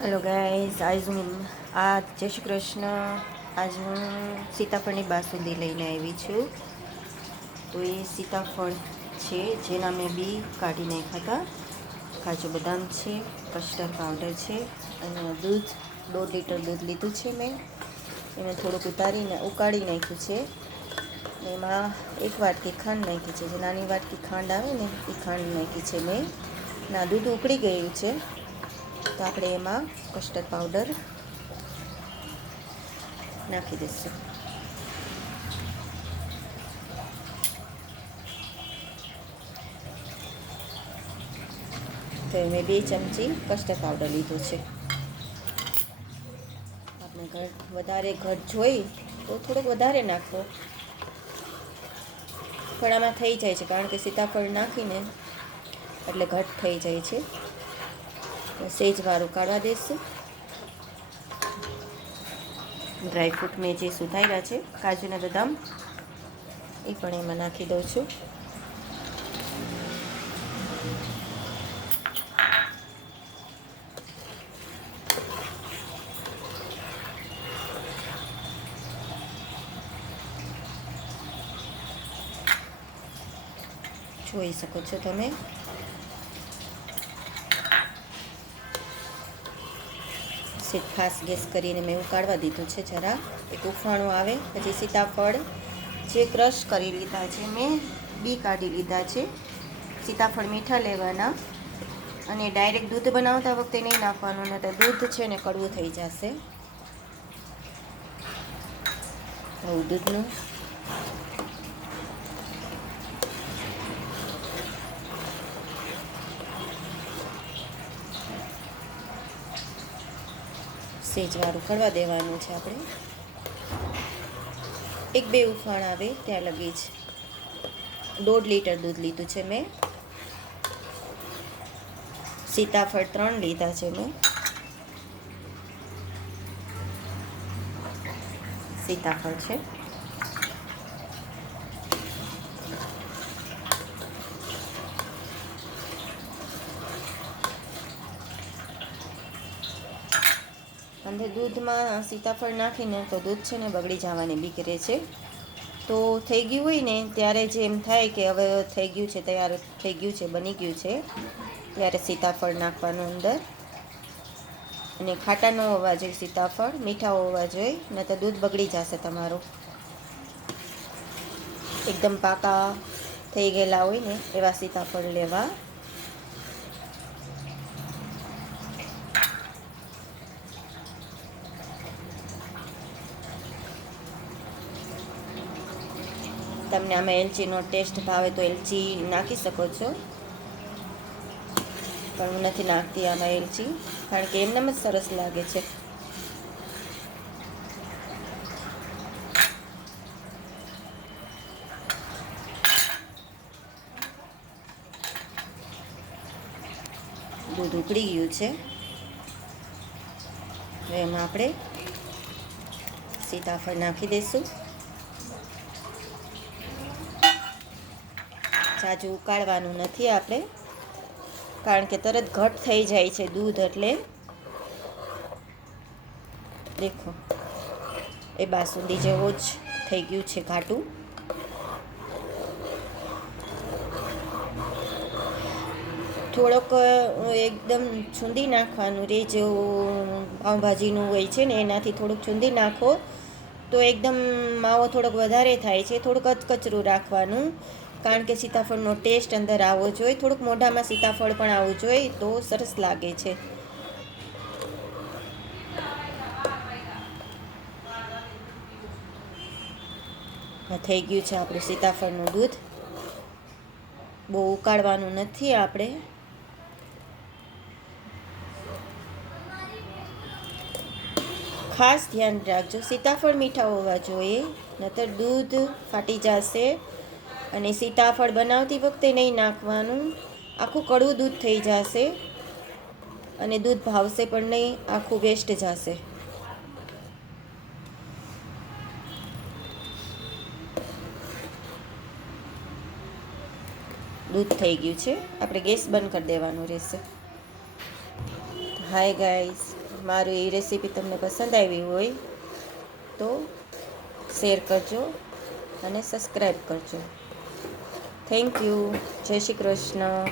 Hello guys, જય શ્રી કૃષ્ણ. આજ હું સીતાફળની બાસુંદી લઈને આવી છું. તો એ સીતાફળ છે જેના મેં બી કાઢી નાખ્યા હતા. કાજુ બદામ છે, કસ્ટર્ડ પાવડર છે અને દૂધ 1.5 લીટર દૂધ લીધું છે મેં. એને થોડુંક ઉકાળી નાખ્યું છે. એમાં 1 વાટકી ખાંડ નાખી છે. જે નાની વાટકી ખાંડ આવે ને એ ખાંડ નાખી છે મેં. ના, દૂધ ઉકળી ગયું છે. તો આપણે એમાં કસ્ટર્ડ પાવડર નાખી દઈશું. તો મેં 2 ચમચી કસ્ટર્ડ પાવડર લીધું છે. આપણે વધારે ઘટ જોઈ તો થોડોક વધારે નાખવો, પણ આમાં થઈ જાય છે કારણ કે સીતાફળ નાખીને એટલે ઘટ થઈ જાય છે. સેજ વાર ઉકાળવા દઈશું. ડ્રાયફ્રૂટ મેં જે સુધાર્યા છે, કાજુના બદામ, એ પણ એમાં નાખી દઉં છું. જોઈ શકો છો તમે. ખાસ ગેસ કરીને મેં ઉકાળવા દીધું છે. જરા એક ઉફાણું આવે પછી સીતાફળ જે ક્રશ કરી લીધા છે મેં, બી કાઢી લીધા છે. સીતાફળ મીઠા લેવાના અને ડાયરેક્ટ દૂધ બનાવતા વખતે નહીં નાખવાનું, નહીં તો દૂધ છે ને કડવું થઈ જશે. દૂધનું સેજ વાર ઉકળવા દેવાનું છે. આપણે 1-2 ઉફાણ આવે ત્યાં લગી જ 1.5 લીટર દૂધ લીધું છે મેં. સીતાફળ 3 લીધા છે મેં. સીતાફળ છે. અને દૂધમાં સીતાફળ નાખીને તો દૂધ છે ને બગડી જવાની બીક રહે છે. તો થઈ ગયું હોય ને ત્યારે જે એમ થાય કે હવે થઈ ગયું છે, તૈયાર થઈ ગયું છે, બની ગયું છે, ત્યારે સીતાફળ નાખવાનું અંદર. અને ખાટા ન હોવા જોઈએ સીતાફળ, મીઠા હોવા જોઈએ, નહીં તો દૂધ બગડી જશે તમારું. એકદમ પાકા થઈ ગયેલા હોય ને એવા સીતાફળ લેવા. તમને આમાં એલચીનો ટેસ્ટ ભાવે તો એલચી નાખી શકો છો, પણ હું નથી નાખતી આમાં એલચી, કારણ કે એમનેમ જ સરસ લાગે છે. દૂધ ઉકળી ગયું છે. હવે એમાં આપણે સીતાફળ નાખી દઈશું. જાજુ ઉકાળવાનું નથી આપણે, કારણ કે તરત ઘટ થઈ જાય છે દૂધ. એટલે દેખો, એ બાસુંદી જેવો જ થઈ ગયું છે ઘાટું. થોડોક એકદમ છૂંદી નાખવાનું રે, જેવું પાઉંભાજીનું હોય છે ને એનાથી થોડુંક છૂંદી નાખો તો એકદમ માવો થોડોક વધારે થાય છે. થોડુંક કચરું રાખવાનું, કારણ કે સીતાફળનો ટેસ્ટ અંદર આવવો જોઈએ. થોડુંક મોઢામાં સીતાફળ પણ આવવું જોઈએ તો સરસ લાગે છે. થઈ ગયું છે આપણું સીતાફળનું દૂધ. બહુ ઉકાળવાનું નથી આપણે. ખાસ ધ્યાન રાખજો, સીતાફળ મીઠા હોવા જોઈએ, નહીંતર દૂધ ફાટી જશે. અને સીતાફળ બનાવતી વખતે નહીં નાખવાનું, આખું કડવું દૂધ થઈ જશે અને દૂધ ભાવશે પણ નહીં, આખું વેસ્ટ જશે. દૂધ થઈ ગયું છે, આપણે ગેસ બંધ કરી દેવાનું રહેશે. હાય ગાઈઝ, મારું એ રેસીપી તમને પસંદ આવી હોય તો શેર કરજો અને સબસ્ક્રાઈબ કરજો. Thank you. જય શ્રી કૃષ્ણ.